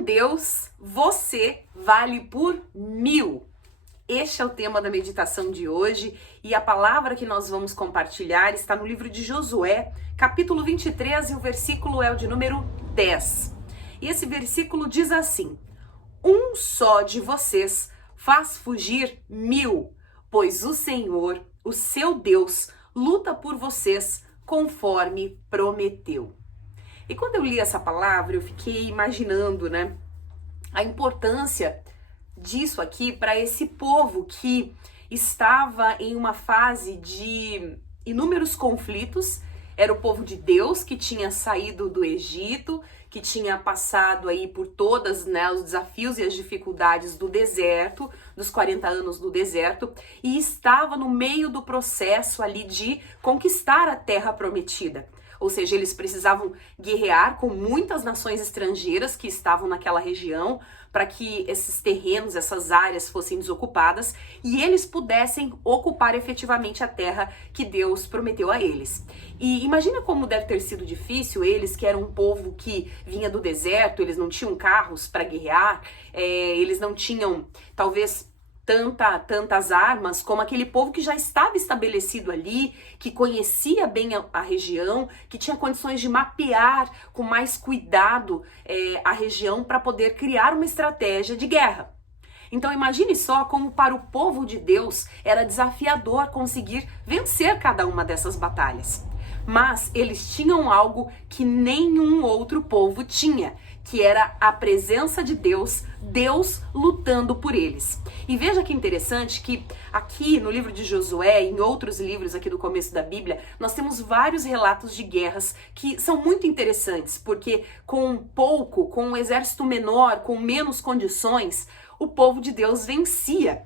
Com Deus, você vale por 1000. Este é o tema da meditação de hoje e a palavra que nós vamos compartilhar está no livro de Josué, capítulo 23, e o versículo é o de número 10. E esse versículo diz assim: um só de vocês faz fugir 1000, pois o Senhor, o seu Deus, luta por vocês conforme prometeu. E quando eu li essa palavra, eu fiquei imaginando, a importância disso aqui para esse povo que estava em uma fase de inúmeros conflitos. Era o povo de Deus que tinha saído do Egito, que tinha passado aí por todas, os desafios e as dificuldades do deserto, dos 40 anos do deserto, e estava no meio do processo ali de conquistar a terra prometida. Ou seja, eles precisavam guerrear com muitas nações estrangeiras que estavam naquela região para que esses terrenos, essas áreas fossem desocupadas e eles pudessem ocupar efetivamente a terra que Deus prometeu a eles. E imagina como deve ter sido difícil eles, que eram um povo que vinha do deserto, eles não tinham carros para guerrear, eles não tinham, talvez, tantas armas como aquele povo que já estava estabelecido ali, que conhecia bem a região, que tinha condições de mapear com mais cuidado a região para poder criar uma estratégia de guerra. Então imagine só como para o povo de Deus era desafiador conseguir vencer cada uma dessas batalhas. Mas eles tinham algo que nenhum outro povo tinha, que era a presença de Deus, Deus lutando por eles. E veja que interessante que aqui no livro de Josué, em outros livros aqui do começo da Bíblia, nós temos vários relatos de guerras que são muito interessantes, porque com um exército menor, com menos condições, o povo de Deus vencia.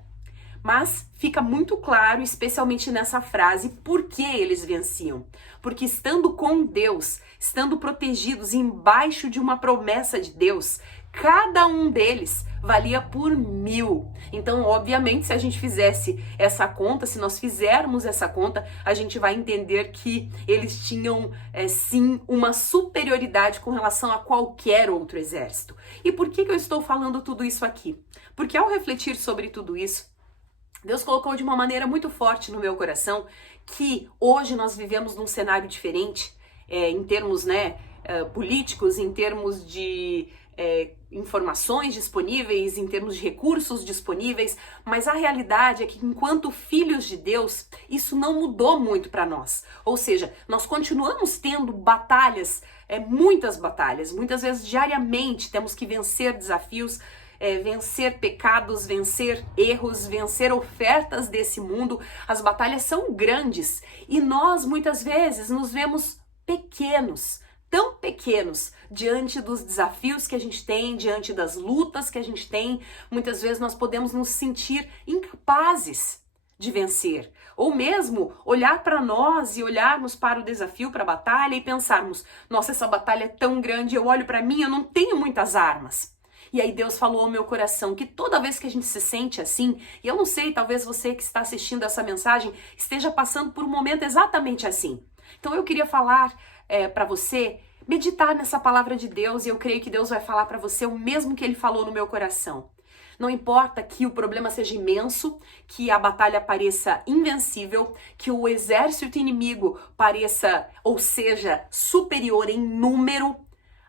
Mas fica muito claro, especialmente nessa frase, por que eles venciam. Porque estando com Deus, estando protegidos embaixo de uma promessa de Deus, cada um deles valia por 1000. Então, obviamente, se a gente fizesse essa conta, se nós fizermos essa conta, a gente vai entender que eles tinham, sim, uma superioridade com relação a qualquer outro exército. E por que eu estou falando tudo isso aqui? Porque ao refletir sobre tudo isso, Deus colocou de uma maneira muito forte no meu coração que hoje nós vivemos num cenário diferente, em termos políticos, em termos de informações disponíveis, em termos de recursos disponíveis, mas a realidade é que enquanto filhos de Deus, isso não mudou muito para nós. Ou seja, nós continuamos tendo batalhas, muitas batalhas, muitas vezes diariamente temos que vencer desafios, vencer pecados, vencer erros, vencer ofertas desse mundo. As batalhas são grandes e nós muitas vezes nos vemos pequenos, tão pequenos diante dos desafios que a gente tem, diante das lutas que a gente tem. Muitas vezes nós podemos nos sentir incapazes de vencer, ou mesmo olhar para nós e olharmos para o desafio, para a batalha e pensarmos: nossa, essa batalha é tão grande, eu olho para mim, eu não tenho muitas armas. E aí Deus falou ao meu coração que toda vez que a gente se sente assim, e eu não sei, talvez você que está assistindo essa mensagem esteja passando por um momento exatamente assim. Então eu queria falar para você, meditar nessa palavra de Deus, e eu creio que Deus vai falar para você o mesmo que Ele falou no meu coração. Não importa que o problema seja imenso, que a batalha pareça invencível, que o exército inimigo pareça ou seja superior em número,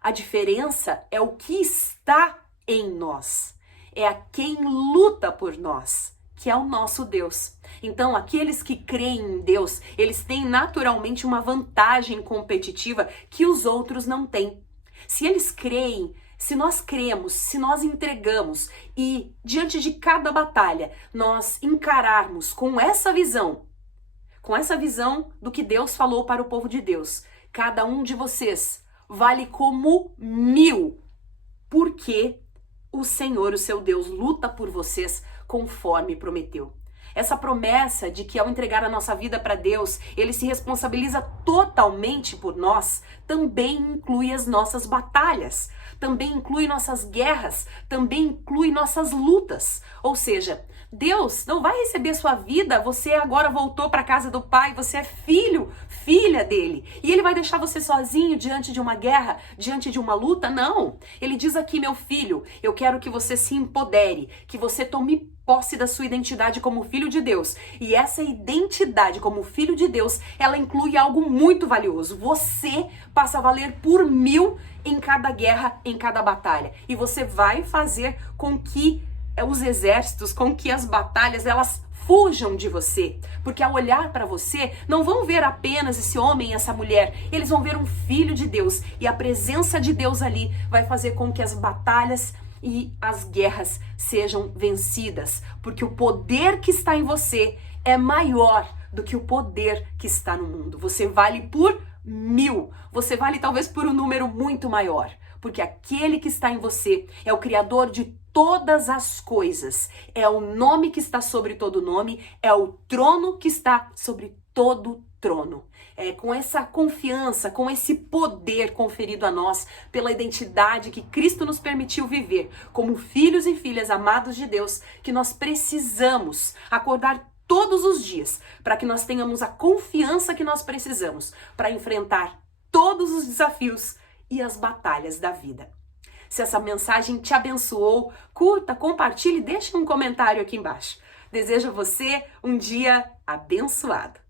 a diferença é o que está em nós, é a quem luta por nós, que é o nosso Deus. Então, aqueles que creem em Deus, eles têm naturalmente uma vantagem competitiva que os outros não têm. Se eles creem, se nós cremos, se nós entregamos e diante de cada batalha nós encararmos com essa visão do que Deus falou para o povo de Deus: cada um de vocês vale como 1000, porque o Senhor, o seu Deus, luta por vocês conforme prometeu. Essa promessa de que ao entregar a nossa vida para Deus, Ele se responsabiliza totalmente por nós, também inclui as nossas batalhas. também inclui nossas guerras, também inclui nossas lutas. Ou seja, Deus não vai receber sua vida, você agora voltou para a casa do Pai, você é filho, filha dele. E ele vai deixar você sozinho diante de uma guerra, diante de uma luta? Não. Ele diz aqui, meu filho, eu quero que você se empodere, que você tome posse da sua identidade como filho de Deus. E essa identidade como filho de Deus, ela inclui algo muito valioso. Você passa a valer por 1000 em cada guerra, em cada batalha. E você vai fazer com que os exércitos, com que as batalhas, elas fujam de você, porque ao olhar para você, não vão ver apenas esse homem e essa mulher, eles vão ver um filho de Deus, e a presença de Deus ali vai fazer com que as batalhas e as guerras sejam vencidas, porque o poder que está em você é maior do que o poder que está no mundo. Você vale por 1000, você vale talvez por um número muito maior, porque aquele que está em você é o Criador de todas as coisas, é o nome que está sobre todo nome, é o trono que está sobre todo trono. É com essa confiança, com esse poder conferido a nós pela identidade que Cristo nos permitiu viver como filhos e filhas amados de Deus, que nós precisamos acordar todos os dias para que nós tenhamos a confiança que nós precisamos para enfrentar todos os desafios e as batalhas da vida. Se essa mensagem te abençoou, curta, compartilhe, deixe um comentário aqui embaixo. Desejo a você um dia abençoado.